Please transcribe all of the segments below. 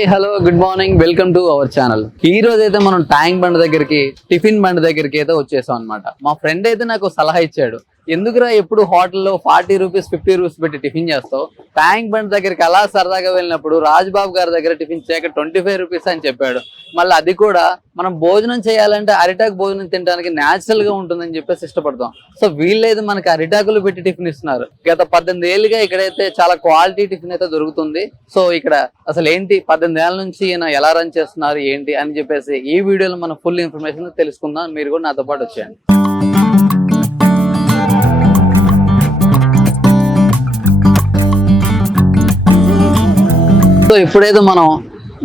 Hi hello good morning welcome to our channel. ఈ రోజు అయితే మనం ట్యాంక్ బండ్ దగ్గరికి టిఫిన్ బండ్ దగ్గరికి అయితే వచ్చేసాం అనమాట. మా ఫ్రెండ్ అయితే నాకు సలహా ఇచ్చాడు, ఎందుకురా ఎప్పుడు హోటల్లో 40 రూపీస్ 50 రూపీస్ పెట్టి టిఫిన్ చేస్తావు, ట్యాంక్ బండ్ దగ్గరికి అలా సరదాగా వెళ్ళినప్పుడు రాజ్బాబు గారి దగ్గర టిఫిన్ చేయక 25 రూపీస్ అని చెప్పాడు. మళ్ళీ అది కూడా మనం భోజనం చేయాలంటే అరిటాకు భోజనం తినడానికి న్యాచురల్ గా ఉంటుందని చెప్పేసి ఇష్టపడతాం. సో వీళ్ళైతే మనకి అరిటాకులు పెట్టి టిఫిన్ ఇస్తున్నారు. గత 18 ఏళ్ళుగా ఇక్కడైతే చాలా క్వాలిటీ టిఫిన్ అయితే దొరుకుతుంది. సో ఇక్కడ అసలు ఏంటి 18 ఏళ్ళ నుంచి ఈయన ఎలా రన్ చేస్తున్నారు ఏంటి అని చెప్పేసి ఈ వీడియోలో మనం ఫుల్ ఇన్ఫర్మేషన్ తెలుసుకుందాం. మీరు కూడా నాతో పాటు వచ్చేయండి. సో ఇప్పుడైతే మనం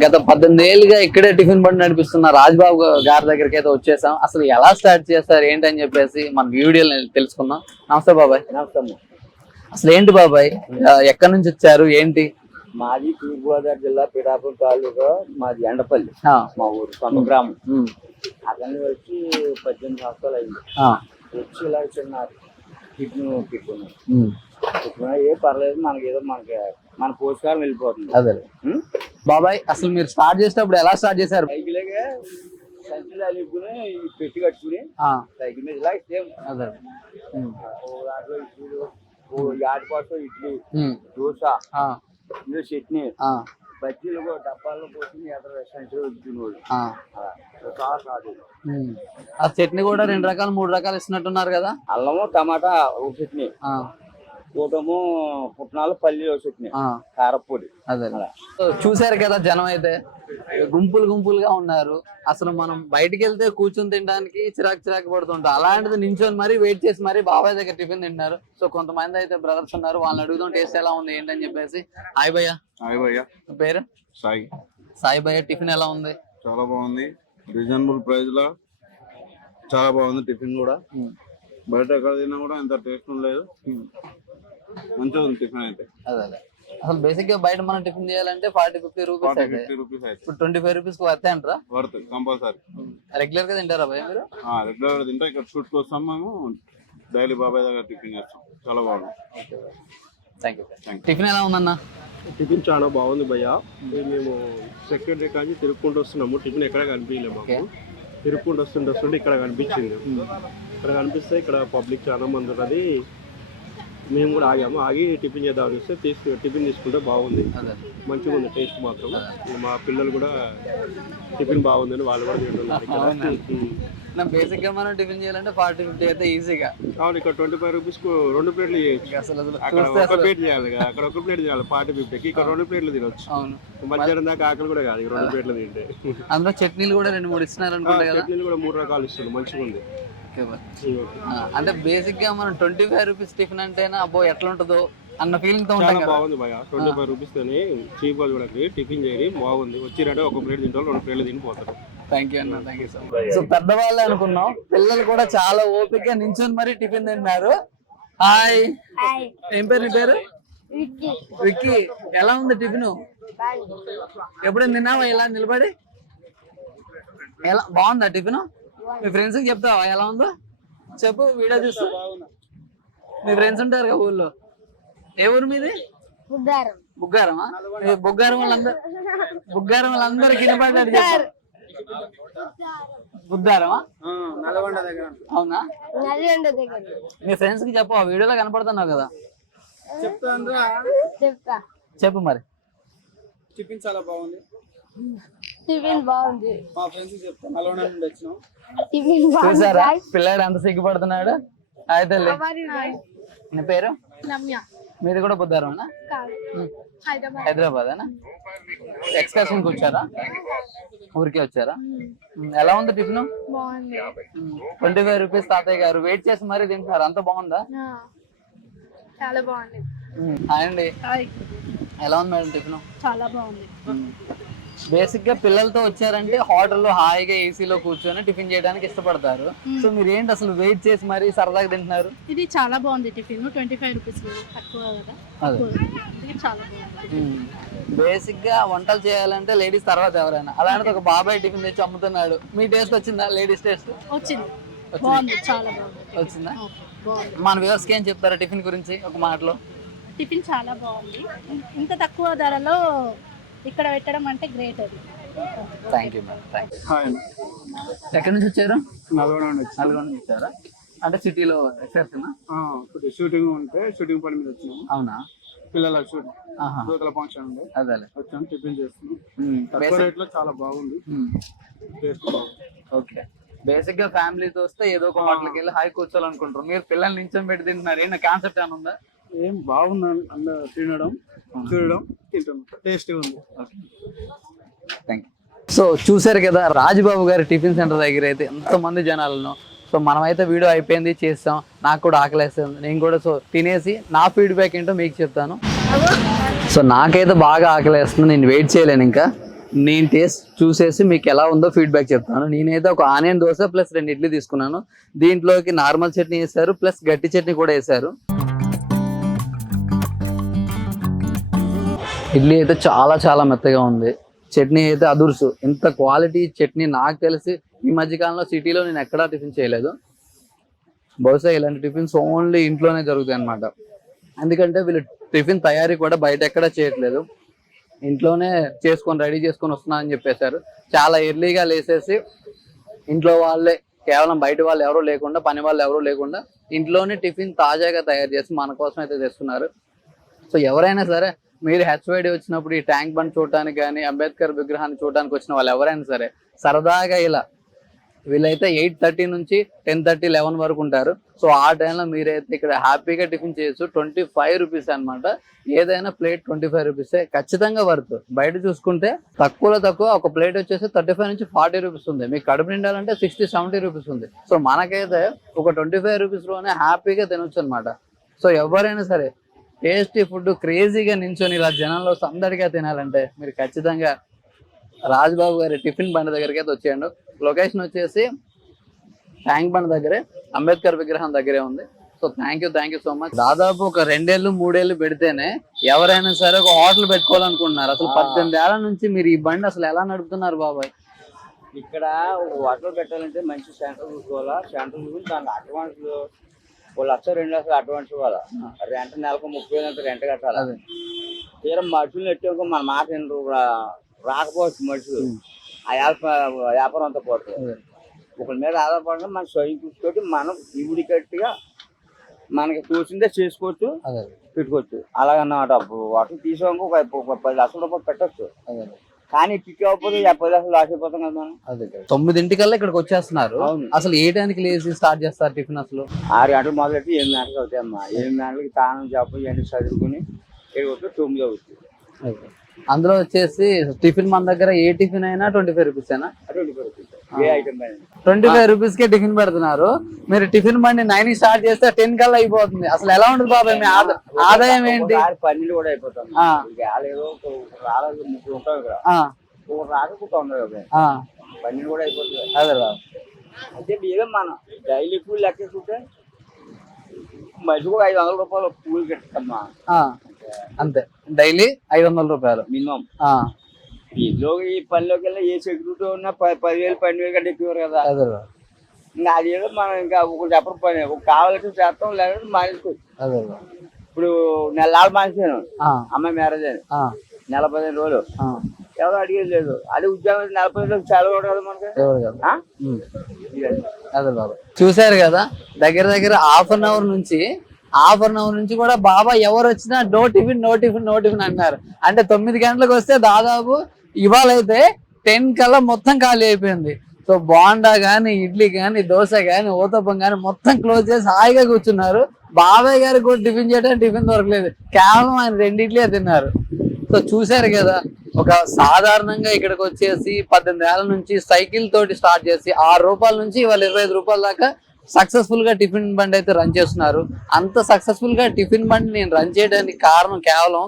గత 18 ఏళ్ళుగా ఇక్కడే టిఫిన్ బండి నడిపిస్తున్న రాజ్బాబు గారి దగ్గరికి అయితే వచ్చేసాం. అసలు ఎలా స్టార్ట్ చేస్తారు ఏంటి అని చెప్పేసి మన వీడియోలో తెలుసుకుందాం. నమస్తే బాబాయ్. నమస్తే. అసలు ఏంటి బాబాయ్, ఎక్కడి నుంచి వచ్చారు ఏంటి? మాది తూర్పుగోదావరి జిల్లా పిఠాపురం తాలూకా, మాది ఎండపల్లి మా ఊరు సొంత గ్రామం. అతన్ని వచ్చి 18 సంవత్సరాలు అయింది. వచ్చి ఇలా చిన్న టిఫిన్ పెట్టుకున్నా ఏ పర్లేదు, మనకి మన పోషకాలం వెళ్ళిపోతుంది. అదే బాబాయ్, అసలు మీరు స్టార్ట్ చేసేటప్పుడు ఎలా స్టార్ట్ చేశారు? సైకిల్గా సంచులు అల్లుకుని పెట్టి కట్టుకుని సైకిల్ మీద ఇలా సేమ్ దాంట్లో ఇడ్లీలు, ఆడిపాటు ఇడ్లీ, దోశ, చట్నీ, బజ్జీలు డబ్బాల్లో పోసి ఎదురు సంచులు వద్దుకునేవాళ్ళు. చాలా సాగు. ఆ చట్నీ కూడా 2 రకాలు 3 రకాలు ఇస్తున్నట్టున్నారు కదా? అల్లము టమాటా ఒక చట్నీ, కూటము పుట్నాలు పల్లి ఒక చట్నీ, కారపొడి. అదే చూసారు కదా, జనం అయితే గుంపులు గుంపులుగా ఉన్నారు. అసలు మనం బయటికి వెళ్తే కూర్చొని తినడానికి చిరాకు పడుతుంటాం. అలాంటిది నించొని మరీ వెయిట్ చేసి మరీ బాబాయ్ దగ్గర టిఫిన్ తింటున్నారు. సో కొంతమంది అయితే బ్రదర్స్ ఉన్నారు, వాళ్ళని అడుగుదాం టేస్ట్ ఎలా ఉంది ఏంటని చెప్పేసి. హాయ్ భయ్య. హాయ్ భయ్య. పేరు? సాయి. సాయి భయ్య, టిఫిన్ ఎలా ఉంది? చాలా బాగుంది, రీజనబుల్ ప్రైస్ లో చాలా బాగుంది టిఫిన్ కూడా. బయట ఎక్కడ తిన్నా కూడా ఇంత టేస్ట్ లేదు, మంచిగా ఉంది టిఫిన్ అయితే. అదే అసలు బేసిక్ గా బయట మనం టిఫిన్ చేయాలంటే 40-50 రూపీస్ అయితే, ఇప్పుడు 25 రూపీస్ వర్త్ అంటారా? Worth compulsory. రెగ్యులర్ గా తింటారా భయ్య మీరు? రెగ్యులర్ గా తింటా. ఇక్కడ షూట్ కోసం మేము డైలీ బాబాయ్ దగ్గర టిఫిన్ చేస్తాం. చాలా బాగుంది. Thank you. టిఫిన్ ఎలా ఉందన్న? టిఫిన్ చాలా బాగుంది భయ్య. మేము సెక్రటరీ కానీ తిరుక్కుంటూ వస్తున్నాము, టిఫిన్ ఎక్కడ కనిపించలేము మాకు. తిరుక్కుంటూ వస్తుంటే ఇక్కడ కనిపించింది. ఇక్కడ కనిపిస్తే ఇక్కడ పబ్లిక్ చాలా మంది ఉన్నది. మేము కూడా ఆగి టిఫిన్ చేద్దామని వస్తే టిఫిన్ తీసుకుంటే బాగుంది, మంచిగా ఉంది టేస్ట్ మాత్రం. మా పిల్లలు కూడా టిఫిన్ బాగుందని వాళ్ళు కూడా తింటున్నారు. బేసిక్ గా మనం టిఫిన్ చేయాలంటే 40-50 అయితే ఈజీగా. అవును, ఇక్కడ 25 రూపీస్ కు 2 ప్లేట్లు చేయొచ్చు. అక్కడ ఒక ప్లేట్ చేయాలి కదా, అక్కడ ఒక ప్లేట్ చేయాలి 40-50కి. ఇక్కడ 2 ప్లేట్లు తినొచ్చు. అవును, మధ్యాహ్నం దాకా ఆకలి కూడా కాదు 2 ప్లేట్లు తింటే. అందులో చట్నీలు కూడా 2-3 ఇస్తున్నారు అనుకుంటా కదా? చట్నీలు కూడా 3 రకాలు ఇస్తుంది, మంచిగా ఉంది. అంటే బేసిక్ గా మనం 25 రూపీస్ టిఫిన్ అంటేనా అబ్బో ఎట్లా ఉంటుందో అన్న ఫీలింగ్ తో ఉంటాం కదా. బాగుంది భయ్య, 25 రూపీస్ తోని చీప్ గా చూడండి టిఫిన్ చేయి బాగుంది. వచ్చిరంటే ఒక ప్లేట్ తింటారు, 2 ప్లేట్లు తినిపోతారు. థ్యాంక్ యూ అన్న, thank you so much. So పెద్దవాళ్ళే అనుకున్నాం, పిల్లలు కూడా చాలా ఓపిక నించొని మరి టిఫిన్ తింటున్నారు. హాయ్, ఏం పేరు నీ పేరు? విక్కీ. ఎలా ఉంది టిఫిన్? ఎప్పుడైనా తిన్నావా ఇలా నిలబడి? ఎలా బాగుందా టిఫిన్? మీ ఫ్రెండ్స్ కి చెప్తావా ఎలా ఉందో? చెప్పు, వీడియో చూస్తూ. మీ ఫ్రెండ్స్ ఉంటారు కదా ఊళ్ళో. ఏ ఊరు మీది? బుగ్గారమా? బుగ్గారం వాళ్ళందరూ కినపడ్డారు. బుగ్గారమా? అవునా? మీ ఫ్రెండ్స్ కి చెప్పు, ఆ వీడియోలో కనపడుతున్నావు కదా. చెప్పు మరి. టిఫిన్ చాలా బాగుంది. మా ఫ్రెండ్స్ చెప్తా, నల్గొండ నుండి వచ్చినాం. చూసారా పిల్లాడు అంత సిగ్గుపడుతున్నాడు. అయితే నీ పేరు? మీది కూడా బుద్ధారమేనా? హైదరాబాద్ అనా? ఎక్స్కర్షన్ కి వచ్చారా? ఊరికే వచ్చారా? ఎలా ఉంది టిఫిన్? 25 రూపీస్ తాతయ్య గారు వెయిట్ చేసి మరీ తింటున్నారు. అంత బాగుందా? చాలా బాగుంది. హాయ్ అండి, ఎలా ఉంది మేడం టిఫిన్? చాలా బాగుంది. బేసిక్ గా పిల్లలతో వచ్చారంటే హోటల్లో హాయిగా ఏసీలో కూర్చొని టిఫిన్ చేయడానికి ఇష్టపడతారు. సో మీరు ఏంటి అసలు వెయిట్ చేసి మరీ సరదాగా తింటున్నారు? ఇది చాలా బాగుంది టిఫిన్, 25 రూపీస్ తక్కువ కదా, చాలా బాగుంది. బేసిక్ గా వంటలు చేయాలంటే లేడీస్ తర్వాత ఎవరైనా, అలాంటిది ఒక బాబాయ్ టిఫిన్ తెచ్చి అమ్ముతున్నాడు. మీ టేస్ట్ వచ్చిందా? లేడీస్ టేస్ట్ వచ్చింది, బాగుంది, చాలా బాగుంది. వచ్చిందా? మన వ్యూవర్స్ కి ఏం చెప్తారా టిఫిన్ గురించి ఒక మాటలో? టిఫిన్ చాలా బాగుంది. ఇంత తక్కువ ధరలో ఇక్కడ పెట్టడం అంటే గ్రేట్ అది. Thank you madam, thank you. Hi ఎక్కడి నుంచి వచ్చారు? నల్గొండ నుండి వచ్చి నల్గొండ నుంచి వచ్చారా? అంటే సిటీలో ఎక్సర్సైజ్. కొద్దిగా షూటింగ్ ఉంటే షూటింగ్ పని మీద వచ్చినాము. అవునా? పిల్లల షూటింగ్ ఆహా, యువతల ఫంక్షన్ ఉండే అదేలే. వచ్చాము, టిఫిన్ చేస్తున్నాం. తక్కువ రేట్ లో చాలా బాగుంది, టేస్ట్ బాగుంది. ఓకే. బేసిక్ గా ఫ్యామిలీతో వస్తే ఏదో ఒక హోటల్కి వెళ్ళి హాయి కూర్చోాలనుకుంటారు. మీరు పిల్లల్ని నించొని పెట్టి తింటున్నారు. ఏమైనా కాన్సెప్ట్ ఏమైనా ఉందా? ఏం బాగుంది అన్న, తినడం చూడడం తింటాం, టేస్టీ ఉంది. Thank you. సో చూసారు కదా రాజుబాబు గారి టిఫిన్ సెంటర్ దగ్గర అయితే ఎంతమంది జనాలను. సో మనమైతే వీడియో అయిపోయింది, చేస్తాం. నాకు కూడా ఆకలేస్తుంది, నేను కూడా సో తినేసి నా ఫీడ్బ్యాక్ ఏంటో మీకు చెప్తాను. సో నాకైతే బాగా ఆకలేస్తుంది, నేను వెయిట్ చేయలేను ఇంకా. నేను టేస్ట్ చూసేసి మీకు ఎలా ఉందో ఫీడ్బ్యాక్ చెప్తాను. నేనైతే ఒక ఆనియన్ దోశ ప్లస్ 2 ఇడ్లీ తీసుకున్నాను. దీంట్లోకి నార్మల్ చట్నీ వేశారు, ప్లస్ గట్టి చట్నీ కూడా వేశారు. ఇడ్లీ అయితే చాలా చాలా మెత్తగా ఉంది. చట్నీ అయితే అదుర్సు. ఇంత క్వాలిటీ చట్నీ నాకు తెలిసి ఈ మధ్యకాలంలో సిటీలో నేను ఎక్కడా టిఫిన్ చేయలేదు. బహుశా ఇలాంటి టిఫిన్స్ ఓన్లీ ఇంట్లోనే జరుగుతాయి అన్నమాట. ఎందుకంటే వీళ్ళు టిఫిన్ తయారీ కూడా బయట ఎక్కడా చేయట్లేదు, ఇంట్లోనే చేసుకొని రెడీ చేసుకొని వస్తున్నా అని చెప్పేశారు. చాలా ఎర్లీగా లేసేసి ఇంట్లో వాళ్ళే, కేవలం బయట వాళ్ళు ఎవరూ లేకుండా, పని వాళ్ళు ఎవరూ లేకుండా ఇంట్లోనే టిఫిన్ తాజాగా తయారు చేసి మన కోసం అయితే తెస్తున్నారు. సో ఎవరైనా సరే మీరు హెచ్వైడి వచ్చినప్పుడు ఈ ట్యాంక్ బండ్ చూడటానికి కానీ అంబేద్కర్ విగ్రహాన్ని చూడడానికి వచ్చిన వాళ్ళు ఎవరైనా సరే సరదాగా ఇలా వీళ్ళైతే 8:30 నుంచి 10:30, 11 వరకు ఉంటారు. సో ఆ టైంలో మీరైతే ఇక్కడ హ్యాపీగా టిఫిన్ చేయొచ్చు. 25 రూపీస్ అనమాట. ఏదైనా ప్లేట్ 25 రూపీసే, ఖచ్చితంగా వర్త్. బయట చూసుకుంటే తక్కువలో తక్కువ ఒక ప్లేట్ వచ్చేసి 35 నుంచి 40 రూపీస్ ఉంది. మీకు కడుపు నిండాలంటే 60-70 రూపీస్ ఉంది. సో మనకైతే ఒక 25 రూపీస్లోనే హ్యాపీగా తినొచ్చు అనమాట. సో ఎవరైనా సరే టేస్టీ ఫుడ్ క్రేజీగా నించొని ఇలా జనంలో సందడిగా తినాలంటే మీరు ఖచ్చితంగా రాజుబాబు గారి టిఫిన్ బండి దగ్గరికి అయితే వచ్చేయండి. లొకేషన్ వచ్చేసి ట్యాంక్ బండ్ దగ్గరే, అంబేద్కర్ విగ్రహం దగ్గరే ఉంది. So thank you so much. దాదాపు ఒక 2-3 ఏళ్ళు పెడితేనే ఎవరైనా సరే ఒక హోటల్ పెట్టుకోవాలనుకుంటున్నారు. అసలు 18 ఏళ్ల నుంచి మీరు ఈ బండి అసలు ఎలా నడుపుతున్నారు బాబాయ్? ఇక్కడ హోటల్ పెట్టాలంటే మంచి సెంటర్ చూసుకోవాలా. సెంటర్ చూసుకుని దానికి అడ్వాన్స్ 1 లక్ష 2 లక్షలు అడ్వాన్స్ ఇవ్వాలా. రెంట్ నెలకు 30,000 రెంట్ కట్టాలి. తీరం మనుషులు నెట్టాక మన మాట రాకపోవచ్చు మనుషులు, ఆ వ్యాపారం అంతా పోతుంది. ఒకరి మీద ఆధారపడడం మన స్వయం కృషితోటి మనం ఇవిడి కట్టిగా మనకి తోచిందే చేసుకోవచ్చు, పెట్టుకోవచ్చు. అలాగన్నమాట. వాటిని తీసుకోక ఒక 10 లక్షల రూపాయలు పెట్టచ్చు. కానీ పిక్ అవ్వకపోతే 10 లక్షలు లాస్ అయిపోతాం కదా మనం. 9 ఇక్కడికి వచ్చేస్తున్నారు. అసలు ఏ టైంకి లేచి స్టార్ట్ చేస్తారు టిఫిన్? అసలు 6 గంటలు మొదలెట్టి 8 గంటలకు అవుతాయమ్మా. 8 గంటలకి తానం చెప్పు ఇవన్నీ చదువుకుని 7 అవుతుంది, 9 అవుతుంది. అందులో వచ్చేసి టిఫిన్ మన దగ్గర ఏ టిఫిన్ అయినా 25 రూపీస్ అయినా 25 రూపీస్ కే టిఫిన్ పెడుతున్నారు. మీరు టిఫిన్ బండి 9 స్టార్ట్ చేస్తే 10 కల్లా అయిపోతుంది. అసలు ఎలా ఉంటుంది బాబాయ్ మీ ఆదాయం ఏంటి? పన్నీళ్ళు కూడా అయిపోతుంది. ముగ్గురు ఉంటాం ఇక్కడ, ఒక రాకపోతా ఉండదు, పన్నీళ్ళు కూడా అయిపోతుంది. అదే బాబు. అయితే ఏదో మనం డైలీ కూలి లెక్కేసుకుంటే మధ్యకు 500 రూపాయలు కూలి కట్టమ్మా. అంతే, డైలీ 500 రూపాయలు మినిమం. ఇంట్లో ఈ పనిలోకి వెళ్ళి ఏ సెక్యూరిటీ ఉన్నా 10,000 12,000 కంటే ఎక్కువ కదా. ఇంకా అది ఏదో మనం ఇంకా ఒక చెప్పరు పని కావాలంటే చేస్తాం, లేకపోతే మానేసుకోవచ్చు. ఇప్పుడు నెలలు మానేసాను, అమ్మాయి మ్యారేజ్ అని, నెల 15 రోజులు ఎవరు అడిగేది లేదు. అది ఉద్యోగం 40 రోజులు సెలవు కదా మనకి. అదే బాబా, చూసారు కదా దగ్గర దగ్గర హాఫ్ అన్ అవర్ నుంచి కూడా బాబా ఎవరు వచ్చినా నో టిఫిన్ అన్నారు. అంటే 9 గంటలకు వస్తే దాదాపు ఇవాళైతే 10 కల్లా మొత్తం ఖాళీ అయిపోయింది. సో బోండా కానీ, ఇడ్లీ కానీ, దోశ కానీ, ఊతప్పం కానీ మొత్తం క్లోజ్ చేసి హాయిగా కూర్చున్నారు. బాబాయ్ గారికి కూడా టిఫిన్ చేయడానికి టిఫిన్ దొరకలేదు, కేవలం ఆయన 2 ఇడ్లీ తిన్నారు. సో చూసారు కదా, ఒక సాధారణంగా ఇక్కడికి వచ్చేసి 18 ఏళ్ల నుంచి సైకిల్ తోటి స్టార్ట్ చేసి 6 రూపాయల నుంచి ఇవాళ 25 రూపాయల దాకా సక్సెస్ఫుల్ గా టిఫిన్ బండి అయితే రన్ చేస్తున్నారు. అంత సక్సెస్ఫుల్ గా టిఫిన్ బండి నేను రన్ చేయడానికి కారణం కేవలం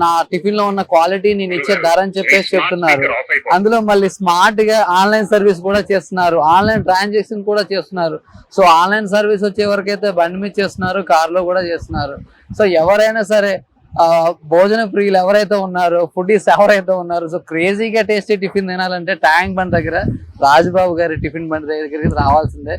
నా టిఫిన్ లో ఉన్న క్వాలిటీ, నేను ఇచ్చే ధర అని చెప్పేసి చెప్తున్నారు. అందులో మళ్ళీ స్మార్ట్ గా ఆన్లైన్ సర్వీస్ కూడా చేస్తున్నారు, ఆన్లైన్ ట్రాన్సాక్షన్ కూడా చేస్తున్నారు. సో ఆన్లైన్ సర్వీస్ వచ్చే వరకు అయితే బండి మీద చేస్తున్నారు, కార్లో కూడా చేస్తున్నారు. సో ఎవరైనా సరే భోజన ప్రియులు ఎవరైతే ఉన్నారో, ఫుడీస్ ఎవరైతే ఉన్నారో, సో క్రేజీగా టేస్టీ టిఫిన్ తినాలంటే ట్యాంక్ బండ్ దగ్గర రాజుబాబు గారి టిఫిన్ బండి దగ్గరికి రావాల్సిందే.